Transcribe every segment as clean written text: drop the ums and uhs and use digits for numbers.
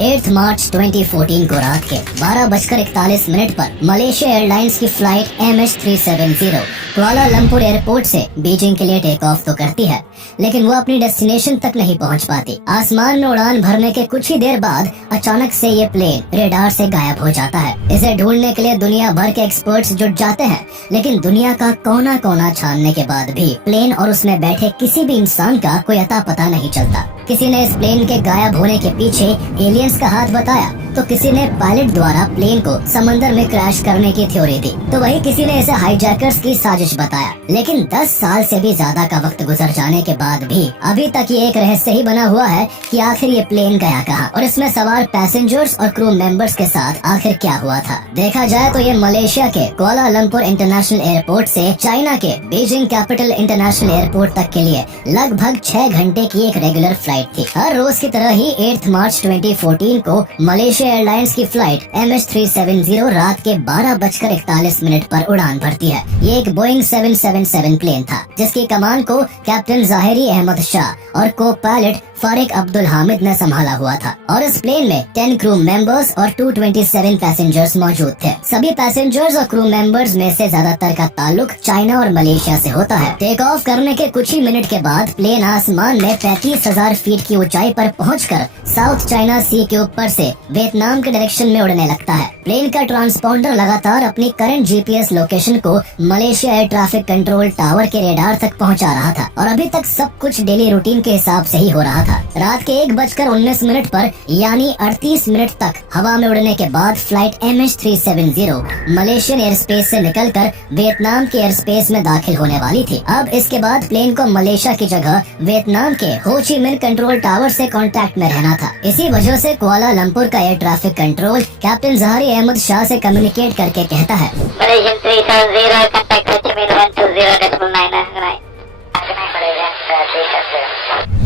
8 मार्च 2014 को रात के 12:41 पर मलेशिया एयरलाइंस की फ्लाइट MH370 कुआलालंपुर एयरपोर्ट से बीजिंग के लिए टेक ऑफ तो करती है, लेकिन वो अपनी डेस्टिनेशन तक नहीं पहुंच पाती। आसमान में उड़ान भरने के कुछ ही देर बाद अचानक से ये प्लेन रेडार से गायब हो जाता है। इसे ढूंढने के लिए दुनिया भर के एक्सपर्ट्स जुट जाते हैं, लेकिन दुनिया का कोना कोना छानने के बाद भी प्लेन और उसमें बैठे किसी भी इंसान का कोई अता पता नहीं चलता। किसी ने इस प्लेन के गायब होने के पीछे एलियंस का हाथ बताया, तो किसी ने पायलट द्वारा प्लेन को समंदर में क्रैश करने की थ्योरी दी, तो वही किसी ने इसे हाईजैकर्स की साजिश बताया। लेकिन 10 साल से भी ज्यादा का वक्त गुजर जाने के बाद भी अभी तक ये एक रहस्य ही बना हुआ है कि आखिर ये प्लेन गया कहाँ और इसमें सवार पैसेंजर्स और क्रू मेंबर्स के साथ आखिर क्या हुआ था। देखा जाए तो ये मलेशिया के कुआलालंपुर इंटरनेशनल एयरपोर्ट से चाइना के बीजिंग कैपिटल इंटरनेशनल एयरपोर्ट तक के लिए लगभग 6 घंटे की एक रेगुलर फ्लाइट थी। हर रोज की तरह ही 8 मार्च 2014 को मलेशिया एयरलाइंस की फ्लाइट MH370 रात के 12:41 पर उड़ान भरती है। ये एक बोइंग 777 प्लेन था, जिसकी कमान को कैप्टन जाहिरी अहमद शाह और को पायलट फारिक अब्दुल हामिद ने संभाला हुआ था और इस प्लेन में 10 क्रू मेंबर्स और 227 पैसेंजर्स मौजूद थे। सभी पैसेंजर्स और क्रू मेंबर्स में से ज्यादातर का ताल्लुक चाइना और मलेशिया से होता है। टेक ऑफ करने के कुछ ही मिनट के बाद प्लेन आसमान में 35,000 फीट की ऊंचाई पर पहुंचकर साउथ चाइना सी के ऊपर से वियतनाम के डायरेक्शन में उड़ने लगता है। प्लेन का ट्रांसपोंडर लगातार अपनी करंट GPS लोकेशन को Malaysia air traffic control tower के रेडार तक पहुंचा रहा था और अभी तक सब कुछ डेली रूटीन के हिसाब से ही हो रहा था। रात के 1:19 पर यानी 38 मिनट तक हवा में उड़ने के बाद flight MH370 Malaysian air space से निकलकर वियतनाम के एयर स्पेस में दाखिल होने वाली थी। अब इसके बाद प्लेन को मलेशिया की जगह वियतनाम के हो ची मिन कंट्रोल टावर से कांटेक्ट में रहना था। इसी वजह से कुआलालंपुर का air traffic control captain Zaharie Ahmad Shah से कम्युनिकेट करके कहता है,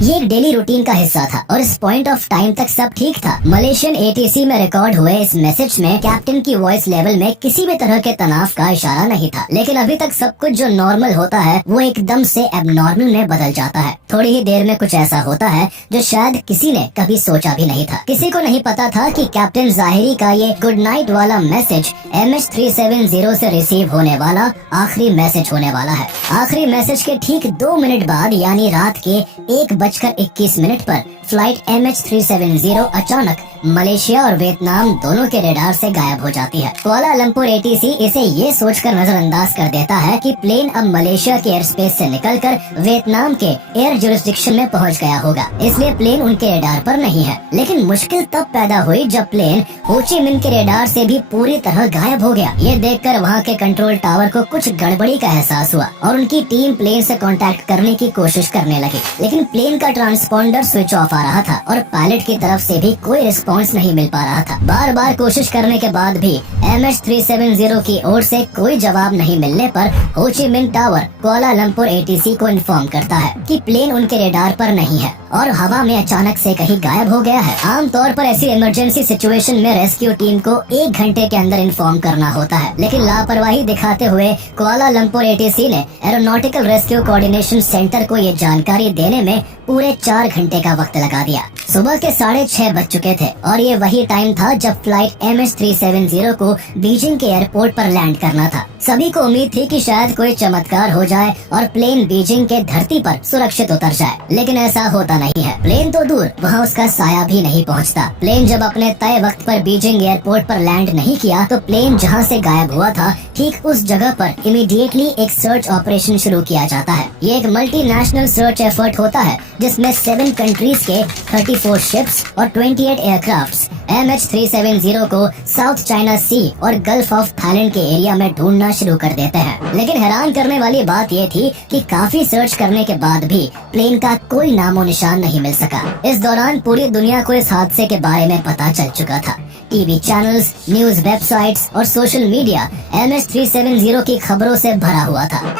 ये एक डेली रूटीन का हिस्सा था और इस पॉइंट ऑफ टाइम तक सब ठीक था। मलेशियन ATC में रिकॉर्ड हुए इस मैसेज में कैप्टन की वॉइस लेवल में किसी भी तरह के तनाव का इशारा नहीं था, लेकिन अभी तक सब कुछ जो नॉर्मल होता है वो एकदम से एबनॉर्मल में बदल जाता है। थोड़ी ही देर में कुछ ऐसा होता है जो शायद किसी ने कभी सोचा भी नहीं था। किसी को नहीं पता था कि कैप्टन जाहिरी का ये गुड नाइट वाला मैसेज MH370 से रिसीव होने वाला आखिरी मैसेज होने वाला है। आखिरी मैसेज के ठीक 2 मिनट बाद यानी रात के 1:21 पर फ्लाइट MH370 अचानक मलेशिया और वियतनाम दोनों के रेडार से गायब हो जाती है। कुआलालंपुर ATC इसे ये सोचकर नजरअंदाज कर देता है कि प्लेन अब मलेशिया के एयर स्पेस से निकलकर वियतनाम के एयर जुरिस्डिक्शन में पहुंच गया होगा, इसलिए प्लेन उनके रेडार पर नहीं है। लेकिन मुश्किल तब पैदा हुई जब प्लेन हो ची मिन के रेडार से भी पूरी तरह गायब हो गया। ये देखकर वहाँ के कंट्रोल टावर को कुछ गड़बड़ी का एहसास हुआ और उनकी टीम प्लेन से कांटेक्ट करने की कोशिश करने लगी, लेकिन प्लेन का ट्रांसपोंडर स्विच ऑफ आ रहा था और पायलट की तरफ से भी कोई रिस्पांस नहीं मिल पा रहा था। बार बार कोशिश करने के बाद भी MH370 की ओर से कोई जवाब नहीं मिलने पर हो ची मिन टावर कुआलालंपुर ATC को इन्फॉर्म करता है कि प्लेन उनके रेडार पर नहीं है और हवा में अचानक से कहीं गायब हो गया है। आमतौर पर ऐसी इमरजेंसी सिचुएशन में रेस्क्यू टीम को 1 घंटे के अंदर इन्फॉर्म करना होता है, लेकिन लापरवाही दिखाते हुए कुआलालंपुर ATC ने एरोनॉटिकल रेस्क्यू कोऑर्डिनेशन सेंटर को ये जानकारी देने में पूरे 4 घंटे का वक्त लगा दिया। सुबह के 6:30 बज चुके थे और ये वही टाइम था जब फ्लाइट MH370 को बीजिंग के एयरपोर्ट पर लैंड करना था। सभी को उम्मीद थी कि शायद कोई चमत्कार हो जाए और प्लेन बीजिंग के धरती पर सुरक्षित उतर जाए, लेकिन ऐसा होता नहीं है। प्लेन तो दूर, वहाँ उसका साया भी नहीं पहुँचता। प्लेन जब अपने तय वक्त पर बीजिंग एयरपोर्ट पर लैंड नहीं किया तो प्लेन जहाँ से गायब हुआ था ठीक उस जगह पर इमीडिएटली एक सर्च ऑपरेशन शुरू किया जाता है। ये एक मल्टीनेशनल सर्च एफर्ट होता है जिसमें 7 कंट्रीज के 34 शिप्स और 28 एयरक्राफ्ट्स MH370 को साउथ चाइना सी और गल्फ ऑफ थाईलैंड के एरिया में ढूंढना शुरू कर देते हैं। लेकिन हैरान करने वाली बात ये थी कि काफी सर्च करने के बाद भी प्लेन का कोई नामो निशान नहीं मिल सका। इस दौरान पूरी दुनिया को इस हादसे के बारे में पता चल चुका था। टीवी चैनल्स, न्यूज वेबसाइट्स और सोशल मीडिया MH370 की खबरों से भरा हुआ था।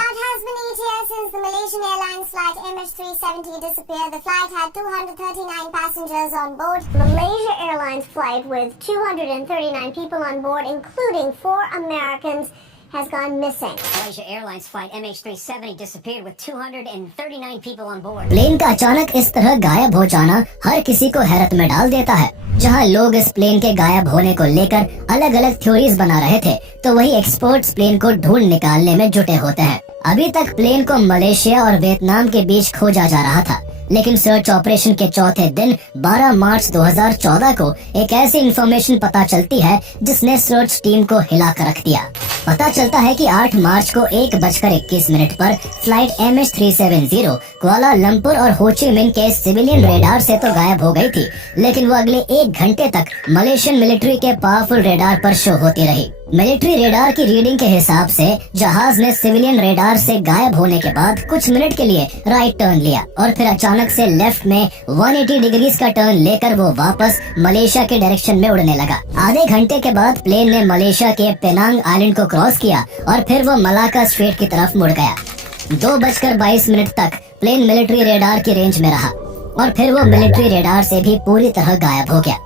Since the Malaysian Airlines flight MH370 disappeared, the flight had 239 passengers on board. Malaysia Airlines flight with 239 people on board, including 4 Americans, has gone missing. Malaysia Airlines flight MH370 disappeared with 239 people on board. Plane का अचानक इस तरह गायब हो जाना हर किसी को हैरत में डाल देता है। जहां लोग इस प्लेन के गायब होने को लेकर अलग अलग थ्योरीज बना रहे थे, तो वही एक्सपर्ट्स प्लेन को ढूंढ निकालने में जुटे होते हैं। अभी तक प्लेन को मलेशिया और वियतनाम के बीच खोजा जा रहा था, लेकिन सर्च ऑपरेशन के चौथे दिन 12 मार्च 2014 को एक ऐसी इंफॉर्मेशन पता चलती है जिसने सर्च टीम को हिला कर रख दिया। पता चलता है कि 8 मार्च को 1:21 पर फ्लाइट MH370 कुआलालंपुर और हो ची मिन्ह के सिविलियन रेडार से तो गायब हो गई थी, लेकिन वो अगले 1 घंटे तक मलेशियन मिलिट्री के पावरफुल रेडार पर शो होती रही। मिलिट्री रेडार की रीडिंग के हिसाब से जहाज ने सिविलियन रेडार से गायब होने के बाद कुछ मिनट के लिए राइट टर्न लिया और फिर अचानक से लेफ्ट में 180 डिग्रीज का टर्न लेकर वो वापस मलेशिया के डायरेक्शन में उड़ने लगा। आधे घंटे के बाद प्लेन ने मलेशिया के पेनांग आइलैंड को क्रॉस किया और फिर वो मलाका स्ट्रेट की तरफ मुड़ गया। 2:22 तक प्लेन मिलिट्री रेडार की रेंज में रहा और फिर वो मिलिट्री रेडार से भी पूरी तरह गायब हो गया।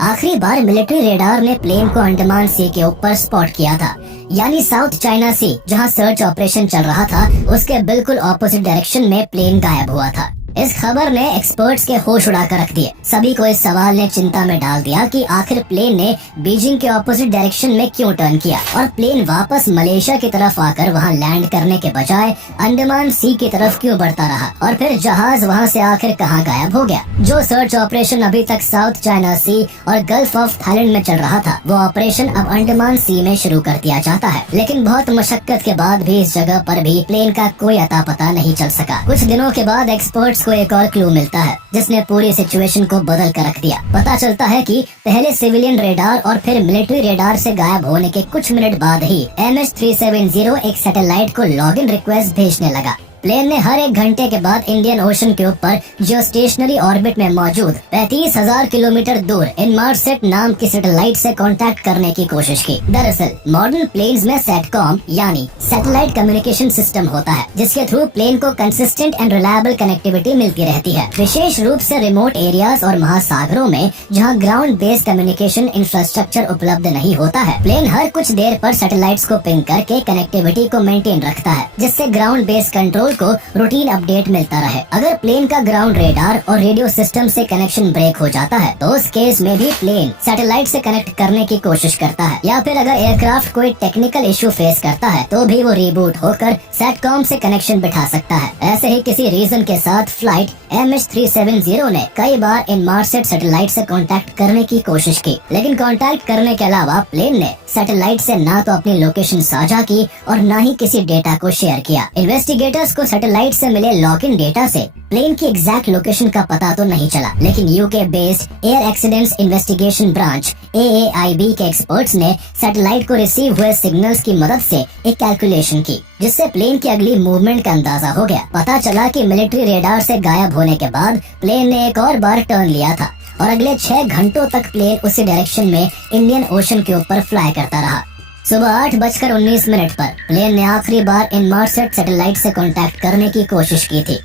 आखिरी बार मिलिट्री रेडार ने प्लेन को अंडमान सी के ऊपर स्पॉट किया था, यानी साउथ चाइना सी, जहां सर्च ऑपरेशन चल रहा था उसके बिल्कुल ऑपोजिट डायरेक्शन में प्लेन गायब हुआ था। इस खबर ने एक्सपर्ट्स के होश उड़ा कर रख दिए। सभी को इस सवाल ने चिंता में डाल दिया कि आखिर प्लेन ने बीजिंग के ऑपोजिट डायरेक्शन में क्यों टर्न किया और प्लेन वापस मलेशिया की तरफ आकर वहां लैंड करने के बजाय अंडमान सी की तरफ क्यों बढ़ता रहा और फिर जहाज वहां से आखिर कहां गायब हो गया। जो सर्च ऑपरेशन अभी तक साउथ चाइना सी और गल्फ ऑफ थाईलैंड में चल रहा था, वो ऑपरेशन अब अंडमान सी में शुरू कर दिया जाता है, लेकिन बहुत मशक्कत के बाद भी इस जगह पर भी प्लेन का कोई अता पता नहीं चल सका। कुछ दिनों के बाद एक्सपर्ट्स को एक और क्लू मिलता है जिसने पूरी सिचुएशन को बदल कर रख दिया। पता चलता है कि पहले सिविलियन रेडार और फिर मिलिट्री रेडार से गायब होने के कुछ मिनट बाद ही MH370 एक सैटेलाइट को लॉगिन रिक्वेस्ट भेजने लगा। प्लेन ने हर 1 घंटे के बाद इंडियन ओशन के ऊपर जियोस्टेशनरी ऑर्बिट में मौजूद 35,000 किलोमीटर दूर इनमार्सेट नाम की सैटेलाइट से कांटेक्ट करने की कोशिश की। दरअसल मॉडर्न प्लेन्स में सैटकॉम यानी सैटेलाइट कम्युनिकेशन सिस्टम होता है, जिसके थ्रू प्लेन को कंसिस्टेंट एंड रिलायबल कनेक्टिविटी मिलती रहती है, विशेष रूप से रिमोट एरियाज और महासागरों में जहाँ ग्राउंड बेस्ड कम्युनिकेशन इंफ्रास्ट्रक्चर उपलब्ध नहीं होता है। प्लेन हर कुछ देर पर सैटेलाइट्स को पिंग करके कनेक्टिविटी को मेंटेन रखता है, जिससे ग्राउंड बेस्ड कंट्रोल को रूटीन अपडेट मिलता रहे। अगर प्लेन का ग्राउंड रेडार और रेडियो सिस्टम से कनेक्शन ब्रेक हो जाता है तो उस केस में भी प्लेन सैटेलाइट से कनेक्ट करने की कोशिश करता है, या फिर अगर एयरक्राफ्ट कोई टेक्निकल इशू फेस करता है तो भी वो रिबूट होकर सैटकॉम से कनेक्शन बिठा सकता है। ऐसे ही किसी रीजन के साथ फ्लाइट MH370 ने कई बार इनमार्सेट सैटेलाइट से कांटेक्ट करने की कोशिश की, लेकिन कांटेक्ट करने के अलावा प्लेन ने सैटेलाइट से ना तो अपनी लोकेशन साझा की और ना ही किसी डेटा को शेयर किया। इन्वेस्टिगेटर्स को सैटेलाइट से मिले लॉग इन डेटा से प्लेन की एग्जैक्ट लोकेशन का पता तो नहीं चला, लेकिन UK based air accidents investigation branch AAIB के एक्सपर्ट्स ने सैटेलाइट को रिसीव हुए सिग्नल्स की मदद से एक कैलकुलेशन की, जिससे प्लेन की अगली मूवमेंट का अंदाजा हो गया। पता चला कि मिलिट्री रेडार से गायब होने के बाद प्लेन ने एक और बार टर्न लिया था और अगले 6 घंटों तक प्लेन उसी डायरेक्शन में इंडियन ओशन के ऊपर फ्लाई करता रहा। सुबह 8:19 पर प्लेन ने आखिरी बार इनमार्सेट सैटेलाइट से कांटेक्ट करने की कोशिश की थी,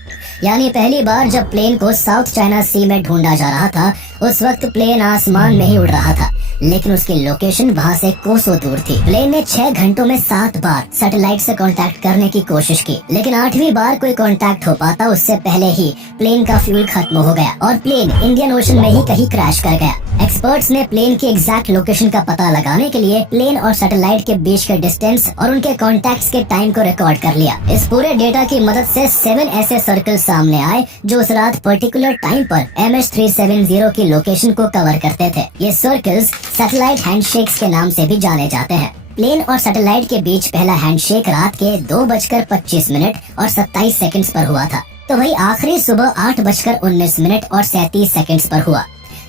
यानी पहली बार जब प्लेन को साउथ चाइना सी में ढूंढा जा रहा था उस वक्त प्लेन आसमान में ही उड़ रहा था, लेकिन उसकी लोकेशन वहाँ से कोसों दूर थी। प्लेन ने 6 घंटों में 7 बार सैटेलाइट से कांटेक्ट करने की कोशिश की, लेकिन 8वीं बार कोई कांटेक्ट हो पाता उससे पहले ही प्लेन का फ्यूल खत्म हो गया और प्लेन इंडियन ओशन में ही कहीं क्रैश कर गया। एक्सपर्ट्स ने प्लेन की एग्जैक्ट लोकेशन का पता लगाने के लिए प्लेन और सैटेलाइट के बीच के डिस्टेंस और उनके कॉन्टैक्ट्स के टाइम को रिकॉर्ड कर लिया। इस पूरे डेटा की मदद से 7 ऐसे सर्कल सामने आए जो उस रात पर्टिकुलर टाइम पर MH370 की लोकेशन को कवर करते थे। ये सर्कल्स सैटेलाइट हैंडशेक्स के नाम से भी जाने जाते हैं। प्लेन और सैटेलाइट के बीच पहला हैंडशेक रात के 2:25 और 27 सेकंड्स पर हुआ था, तो वही आखिरी सुबह 8:19 और 37 सेकंड्स पर हुआ।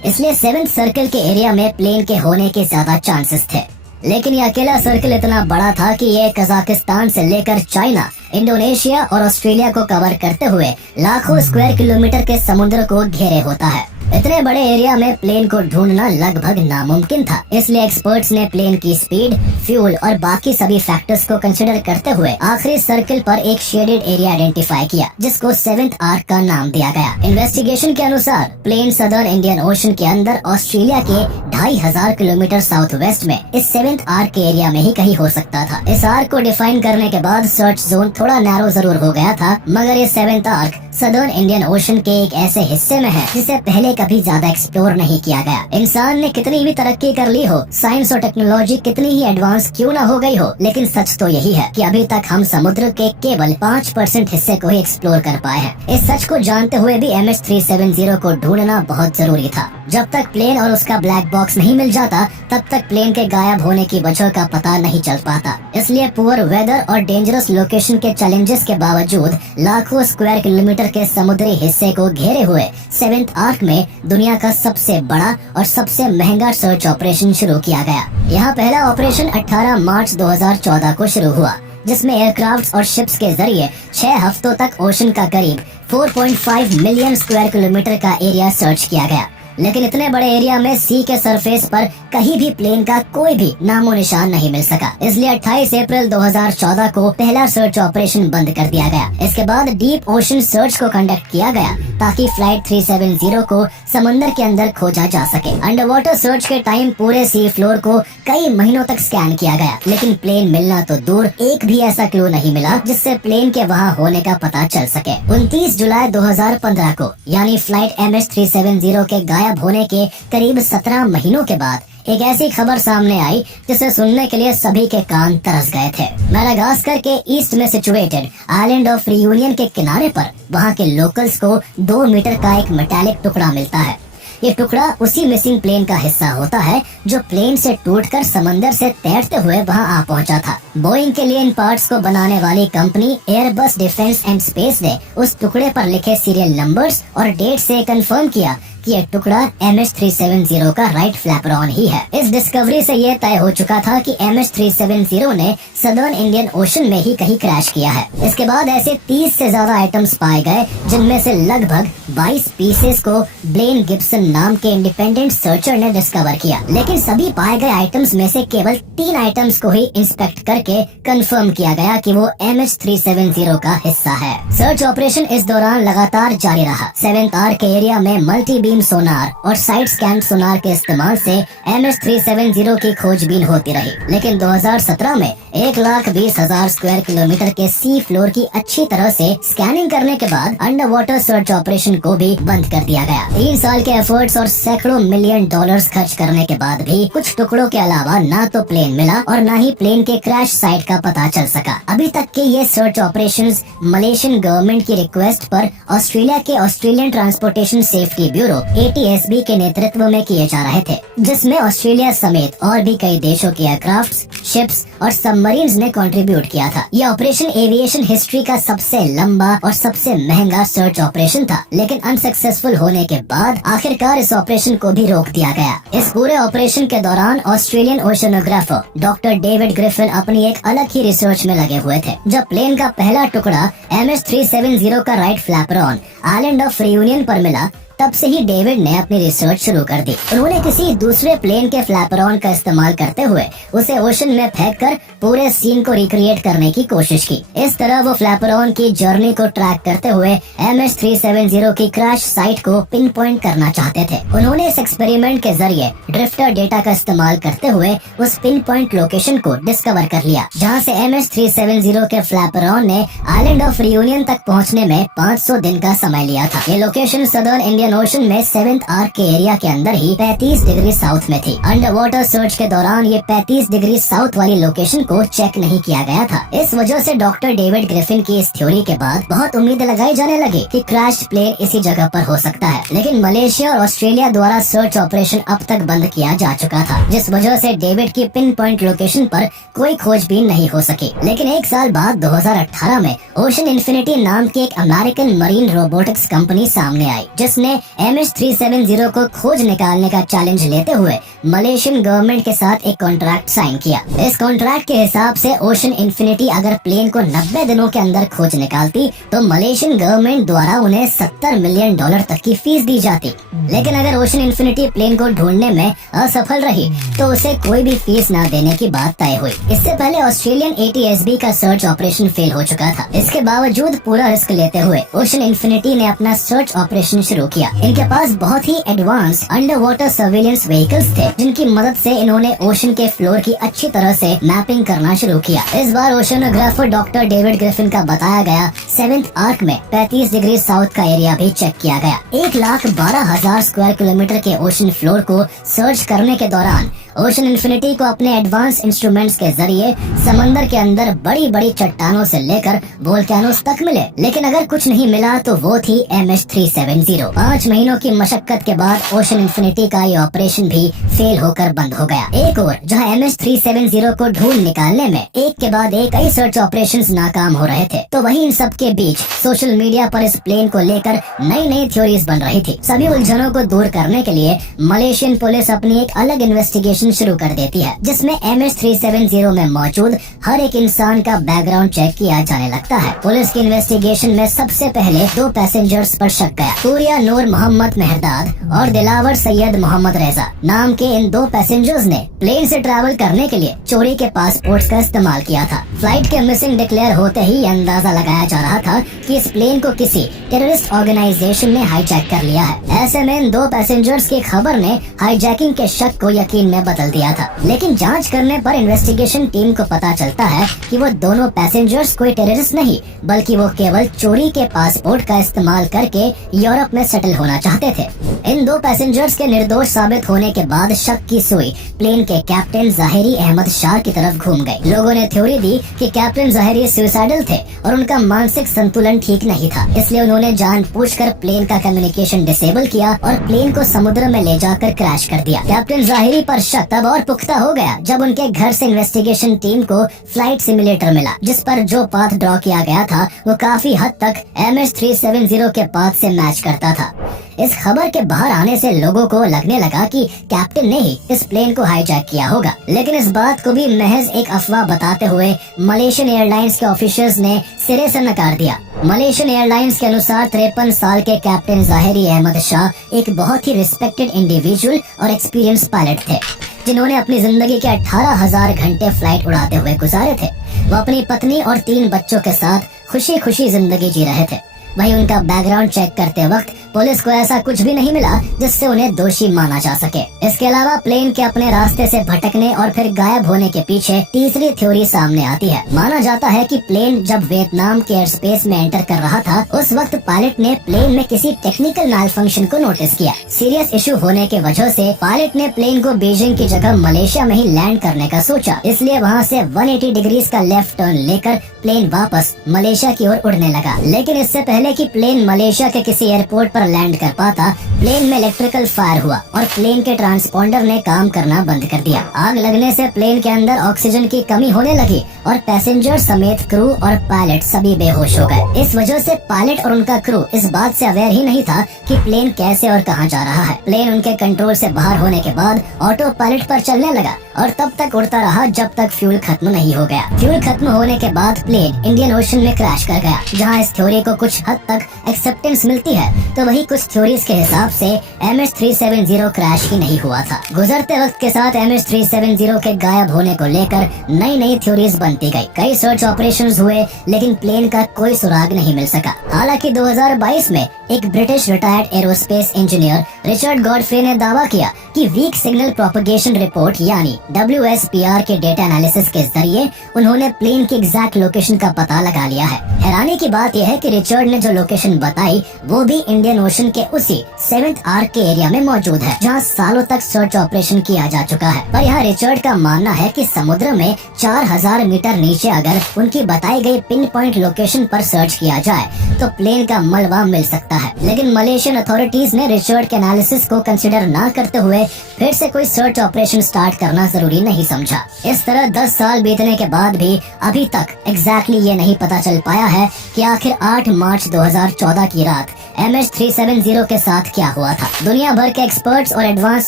इसलिए 7 सर्कल के एरिया में प्लेन के होने के ज्यादा चांसेस थे, लेकिन ये अकेला सर्कल इतना बड़ा था कि ये कजाकिस्तान से लेकर चाइना, इंडोनेशिया और ऑस्ट्रेलिया को कवर करते हुए लाखों स्क्वायर किलोमीटर के समुद्र को घेरे होता है। इतने बड़े एरिया में प्लेन को ढूंढना लगभग नामुमकिन था, इसलिए एक्सपर्ट्स ने प्लेन की स्पीड, फ्यूल और बाकी सभी फैक्टर्स को कंसिडर करते हुए आखिरी सर्किल पर एक शेडेड एरिया आइडेंटिफाई किया, जिसको 7th आर्क का नाम दिया गया। इन्वेस्टिगेशन के अनुसार प्लेन सदर्न इंडियन ओशन के अंदर ऑस्ट्रेलिया के 2500 किलोमीटर साउथ वेस्ट में इस 7th आर्क के एरिया में ही कहीं हो सकता था। इस आर्क को डिफाइन करने के बाद सर्च जोन थोड़ा नैरो जरूर हो गया था, मगर ये 7th arc southern Indian ocean के एक ऐसे हिस्से में है जिसे पहले कभी ज्यादा एक्सप्लोर नहीं किया गया। इंसान ने कितनी भी तरक्की कर ली हो, साइंस और टेक्नोलॉजी कितनी ही एडवांस क्यों ना हो गई हो, लेकिन सच तो यही है कि अभी तक हम समुद्र के केवल 5% हिस्से को ही एक्सप्लोर कर पाए हैं। इस सच को जानते हुए भी MH370 को ढूंढना बहुत जरूरी था। जब तक प्लेन और उसका ब्लैक बॉक्स नहीं मिल जाता, तब तक प्लेन के गायब होने की वजह का पता नहीं चल पाता। इसलिए पुअर वेदर और डेंजरस लोकेशन के चैलेंजेस के बावजूद लाखों स्क्वायर किलोमीटर के समुद्री हिस्से को घेरे हुए 7th आर्क में दुनिया का सबसे बड़ा और सबसे महंगा सर्च ऑपरेशन शुरू किया गया। यहाँ पहला ऑपरेशन 18 मार्च 2014 को शुरू हुआ, जिसमें एयरक्राफ्ट और शिप्स के जरिए 6 हफ्तों तक ओशन का करीब 4.5 मिलियन स्क्वायर किलोमीटर का एरिया सर्च किया गया। लेकिन इतने बड़े एरिया में सी के सरफेस पर कहीं भी प्लेन का कोई भी नामो निशान नहीं मिल सका। इसलिए 28 अप्रैल 2014 को पहला सर्च ऑपरेशन बंद कर दिया गया। इसके बाद डीप ओशन सर्च को कंडक्ट किया गया ताकि फ्लाइट 370 को समंदर के अंदर खोजा जा सके। अंडर वाटर सर्च के टाइम पूरे सी फ्लोर को कई महीनों तक स्कैन किया गया, लेकिन प्लेन मिलना तो दूर, एक भी ऐसा क्लू नहीं मिला जिससे प्लेन के वहाँ होने का पता चल सके। 29 जुलाई 2015 को यानी फ्लाइट MH370 के गायब होने के करीब 17 महीनों के बाद एक ऐसी खबर सामने आई जिसे सुनने के लिए सभी के कान तरस गए थे। मैडागास्कर के ईस्ट में सिचुएटेड आइलैंड ऑफ रियूनियन के किनारे पर वहाँ के लोकल्स को 2 मीटर का एक मेटालिक टुकड़ा मिलता है। ये टुकड़ा उसी मिसिंग प्लेन का हिस्सा होता है जो प्लेन से टूटकर समंदर से तैरते हुए वहां आ पहुंचा था। बोइंग के लिए इन पार्ट्स को बनाने वाली company Airbus defence and space ने उस टुकड़े पर लिखे सीरियल नंबर्स और डेट से कंफर्म किया कि ये टुकड़ा MH370 का राइट फ्लैपरॉन ही है। इस डिस्कवरी से ये तय हो चुका था कि MH370 ने सदर्न इंडियन ओशन में ही कहीं क्रैश किया है। इसके बाद ऐसे 30 से ज्यादा आइटम्स पाए गए, जिनमें से लगभग 22 पीसेस को ब्लेन गिब्सन नाम के इंडिपेंडेंट सर्चर ने डिस्कवर किया। लेकिन सभी पाए गए आइटम्स में से केवल 3 आइटम्स को ही इंस्पेक्ट करके कंफर्म किया गया कि वो MH370 का हिस्सा है। सर्च ऑपरेशन इस दौरान लगातार जारी रहा। 7th आर्क के एरिया में मल्टी बीम सोनार और साइड स्कैन सोनार के इस्तेमाल से MH370 की खोजबीन होती रही। लेकिन 2017 में 1,20,000 स्क्वायर किलोमीटर के सी फ्लोर की अच्छी तरह से स्कैनिंग करने के बाद अंडर वाटर सर्च ऑपरेशन को भी बंद कर दिया गया। 3 साल के एफर्ट्स और सैकड़ों मिलियन डॉलर्स खर्च करने के बाद भी कुछ टुकड़ों के अलावा ना तो प्लेन मिला और ना ही प्लेन के क्रैश साइट का पता चल सका। अभी तक के ये सर्च ऑपरेशंस मलेशियन गवर्नमेंट की रिक्वेस्ट पर ऑस्ट्रेलिया के Australian transportation safety bureau ATSB के नेतृत्व में किए जा रहे थे, जिसमें ऑस्ट्रेलिया समेत और भी कई देशों के एयरक्राफ्ट, शिप्स और सबमरीन्स ने कंट्रीब्यूट किया था। यह ऑपरेशन एविएशन हिस्ट्री का सबसे लंबा और सबसे महंगा सर्च ऑपरेशन था, लेकिन अनसक्सेसफुल होने के बाद आखिरकार इस ऑपरेशन को भी रोक दिया गया। इस पूरे ऑपरेशन के दौरान ऑस्ट्रेलियन ओशनोग्राफर डॉक्टर डेविड ग्रिफिन अपनी एक अलग ही रिसर्च में लगे हुए थे। जब प्लेन का पहला टुकड़ा MH370 का राइट फ्लैपरॉन आइलैंड ऑफ रियूनियन पर मिला, तब से ही डेविड ने अपनी रिसर्च शुरू कर दी। उन्होंने किसी दूसरे प्लेन के फ्लैपरॉन का इस्तेमाल करते हुए उसे ओशन में फेंककर पूरे सीन को रिक्रिएट करने की कोशिश की। इस तरह वो फ्लैपरॉन की जर्नी को ट्रैक करते हुए MH370 की क्रैश साइट को पिन पॉइंट करना चाहते थे। उन्होंने इस एक्सपेरिमेंट के जरिए ड्रिफ्टर डेटा का इस्तेमाल करते हुए उस पिन पॉइंट लोकेशन को डिस्कवर कर लिया, जहाँ से MH370 के फ्लैपरॉन ने आइलैंड ऑफ रियूनियन तक पहुँचने में 500 दिन का समय लिया था। ये लोकेशन सदर्न इंडियन ओशन में 7th आर्क के एरिया के अंदर ही 35 डिग्री साउथ में थी। अंडर वाटर सर्च के दौरान ये 35 डिग्री साउथ वाली लोकेशन को चेक नहीं किया गया था। इस वजह से डॉक्टर डेविड ग्रिफिन की इस थ्योरी के बाद बहुत उम्मीदें लगाई जाने लगी कि क्रैश प्लेन इसी जगह पर हो सकता है। लेकिन मलेशिया और ऑस्ट्रेलिया द्वारा सर्च ऑपरेशन अब तक बंद किया जा चुका था, जिस वजह से डेविड की पिन पॉइंट लोकेशन पर कोई खोजबीन नहीं हो सकी। लेकिन 1 साल बाद 2018 में ओशन इन्फिनिटी नाम की एक अमेरिकन मरीन रोबोटिक्स कंपनी सामने आई, जिसने MH370 को खोज निकालने का चैलेंज लेते हुए मलेशियन गवर्नमेंट के साथ एक कॉन्ट्रैक्ट साइन किया। इस कॉन्ट्रैक्ट के हिसाब से ओशन इन्फिनिटी अगर प्लेन को 90 दिनों के अंदर खोज निकालती तो मलेशियन गवर्नमेंट द्वारा उन्हें $70 मिलियन तक की फीस दी जाती। लेकिन अगर ओशन इन्फिनिटी प्लेन को ढूंढने में असफल रही तो उसे कोई भी फीस न देने की बात तय हुई। इससे पहले ऑस्ट्रेलियन ATSB का सर्च ऑपरेशन फेल हो चुका था। इसके बावजूद पूरा रिस्क लेते हुए ओशन इन्फिनिटी ने अपना सर्च ऑपरेशन शुरू किया। इनके पास बहुत ही advance underwater surveillance vehicles थे जिनकी मदद से इन्होंने ओशन के फ्लोर की अच्छी तरह से मैपिंग करना शुरू किया। इस बार ओशनोग्राफर डॉक्टर डेविड ग्रिफिन का बताया गया 7th आर्क में 35 डिग्री साउथ का एरिया भी चेक किया गया। 1,12,000 स्क्वायर किलोमीटर के ओशन फ्लोर को सर्च करने के दौरान ओशन इन्फिनिटी को अपने एडवांस इंस्ट्रूमेंट्स के जरिए समंदर के अंदर बड़ी बड़ी चट्टानों से लेकर वोल्केनोस तक मिले, लेकिन अगर कुछ नहीं मिला तो वो थी MH370। 5 महीनों की मशक्कत के बाद ओशन इन्फिनिटी का ये ऑपरेशन भी फेल होकर बंद हो गया। एक और जहां MH370 को ढूंढ निकालने में एक के बाद एक कई सर्च ऑपरेशंस नाकाम हो रहे थे, तो वहीं इन सब के बीच सोशल मीडिया पर इस प्लेन को लेकर नई नई थ्योरीज बन रही थी। सभी उलझनों को दूर करने के लिए मलेशियन पुलिस अपनी एक अलग इन्वेस्टिगेशन शुरू कर देती है, जिसमें MH370 में मौजूद हर एक इंसान का बैकग्राउंड चेक किया जाने लगता है। पुलिस की इन्वेस्टिगेशन में सबसे पहले 2 पैसेंजर्स पर शक गया, सूर्या नूर मोहम्मद मेहरदाद और दिलावर सैयद मोहम्मद रेजा नाम के इन 2 पैसेंजर्स ने प्लेन से ट्रैवल करने के लिए चोरी के पासपोर्ट्स का इस्तेमाल किया था। फ्लाइट के मिसिंग डिक्लेयर होते ही अंदाजा लगाया जा रहा था कि इस प्लेन को किसी टेररिस्ट ऑर्गेनाइजेशन ने हाईजैक कर लिया है। ऐसे में इन 2 पैसेंजर्स की खबर ने हाईजैकिंग के शक को यकीन में बदल दिया था। लेकिन जांच करने पर इन्वेस्टिगेशन टीम को पता चलता है कि वो दोनों पैसेंजर्स कोई टेररिस्ट नहीं, बल्कि वो केवल चोरी के पासपोर्ट का इस्तेमाल करके यूरोप में सेटल होना चाहते थे। इन 2 पैसेंजर्स के निर्दोष साबित होने के बाद शक की सुई प्लेन के कैप्टन ज़ाहिरी अहमद शाह की तरफ घूम गई। लोगों ने थ्योरी दी कि कैप्टन ज़ाहिरी सुसाइडल थे और उनका मानसिक संतुलन ठीक नहीं था, इसलिए उन्होंने जानबूझकर प्लेन का कम्युनिकेशन डिसेबल किया और प्लेन को समुद्र में ले जाकर क्रैश कर दिया। कैप्टन ज़ाहिरी पर शक तब और पुख्ता हो गया जब उनके घर से इन्वेस्टिगेशन टीम को फ्लाइट सिमुलेटर मिला, जिस पर जो पाथ ड्रॉ किया गया था वो काफी हद तक MH370 के पाथ से मैच करता था। इस खबर के बाहर आने से लोगों को लगने लगा कि कैप्टन ने ही इस प्लेन को हाईजैक किया होगा, लेकिन इस बात को भी महज एक अफवाह बताते हुए मलेशियन एयरलाइंस के ऑफिसर्स ने सिरे से नकार दिया। मलेशियन एयरलाइंस के अनुसार 53 साल के कैप्टन ज़ाहिरी अहमद शाह एक बहुत ही रिस्पेक्टेड इंडिविजुअल और एक्सपीरियंस पायलट थे, जिन्होंने अपनी जिंदगी के 18,000 घंटे फ्लाइट उड़ाते हुए गुजारे थे। वो अपनी पत्नी और 3 बच्चों के साथ खुशी खुशी जिंदगी जी रहे थे। वहीं उनका बैकग्राउंड चेक करते वक्त पुलिस को ऐसा कुछ भी नहीं मिला जिससे उन्हें दोषी माना जा सके। इसके अलावा प्लेन के अपने रास्ते से भटकने और फिर गायब होने के पीछे तीसरी थ्योरी सामने आती है। माना जाता है कि प्लेन जब वियतनाम के एयर स्पेस में एंटर कर रहा था, उस वक्त पायलट ने प्लेन में किसी टेक्निकल मैल फंक्शन को नोटिस किया। सीरियस इशू होने की वजह से पायलट ने प्लेन को बीजिंग की जगह मलेशिया में ही लैंड करने का सोचा, इसलिए वहाँ से 180 डिग्रीज का लेफ्ट टर्न लेकर प्लेन वापस मलेशिया की ओर उड़ने लगा। लेकिन इससे पहले कि प्लेन मलेशिया के किसी एयरपोर्ट पर लैंड कर पाता, प्लेन में इलेक्ट्रिकल फायर हुआ और प्लेन के ट्रांसपोंडर ने काम करना बंद कर दिया। आग लगने से प्लेन के अंदर ऑक्सीजन की कमी होने लगी और पैसेंजर समेत क्रू और पायलट सभी बेहोश हो गए। इस वजह से पायलट और उनका क्रू इस बात से अवेयर ही नहीं था कि प्लेन कैसे और कहां जा रहा है। प्लेन उनके कंट्रोल से बाहर होने के बाद ऑटो पायलट पर चलने लगा और तब तक उड़ता रहा जब तक फ्यूल खत्म नहीं हो गया। फ्यूल खत्म होने के बाद प्लेन इंडियन ओशन में क्रैश कर गया। जहां इस थ्योरी को कुछ हद तक एक्सेप्टेंस मिलती है, तो वही कुछ थ्योरीज के हिसाब से MH370 क्रैश ही नहीं हुआ था। गुजरते वक्त के साथ MH370 के गायब होने को लेकर नई नई थ्योरीज बनती गई। कई सर्च ऑपरेशंस हुए, लेकिन प्लेन का कोई सुराग नहीं मिल सका। हालांकि 2022 में एक British retired aerospace engineer Richard Godfrey ने दावा किया कि वीक सिग्नल प्रोपगेशन रिपोर्ट यानी WSPR के डेटा एनालिसिस के जरिए उन्होंने प्लेन की एग्जैक्ट लोकेशन का पता लगा लिया है। हैरानी की बात यह है कि रिचर्ड ने जो लोकेशन बताई वो भी इंडियन ओशन के उसी 7th आर्क के एरिया में मौजूद है, जहां सालों तक सर्च ऑपरेशन किया जा चुका है। पर यहाँ रिचर्ड का मानना है कि समुद्र में 4000 मीटर नीचे अगर उनकी बताई गई पिन पॉइंट लोकेशन पर सर्च किया जाए तो प्लेन का मलबा मिल सकता है। लेकिन मलेशियन अथॉरिटीज ने रिचर्ड के एनालिसिस को कंसिडर न करते हुए फिर से कोई सर्च ऑपरेशन स्टार्ट करना जरूरी नहीं समझा। इस तरह 10 साल बीतने के बाद भी अभी तक एग्जैक्टली ये नहीं पता चल पाया है कि आखिर 8 मार्च 2014 की रात MH370 के साथ क्या हुआ था। दुनिया भर के एक्सपर्ट्स और एडवांस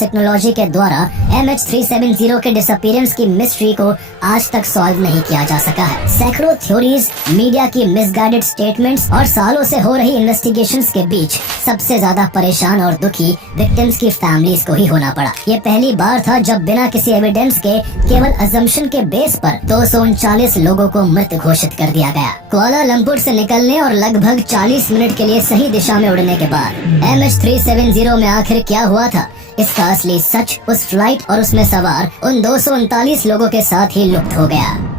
टेक्नोलॉजी के द्वारा MH370 के डिसअपीयरेंस की मिस्ट्री को आज तक सॉल्व नहीं किया जा सका है। सैकड़ों थ्योरीज, मीडिया की मिसगाइडेड स्टेटमेंट्स और सालों से हो रही इन्वेस्टिगेशंस के बीच सबसे ज्यादा परेशान और दुखी विक्टिम्स की फैमिलीज को ही होना पड़ा। ये पहली बार था जब बिना किसी एविडेंस के केवल अजम्पशन के बेस पर 239 लोगों को मृत घोषित कर दिया गया। कुआलालंपुर से निकलने और लगभग 40 मिनट के लिए सही दिशा में उड़ने के बाद MH370 में आखिर क्या हुआ था, इसका असली सच उस फ्लाइट और उसमें सवार उन 239 लोगों के साथ ही लुप्त हो गया।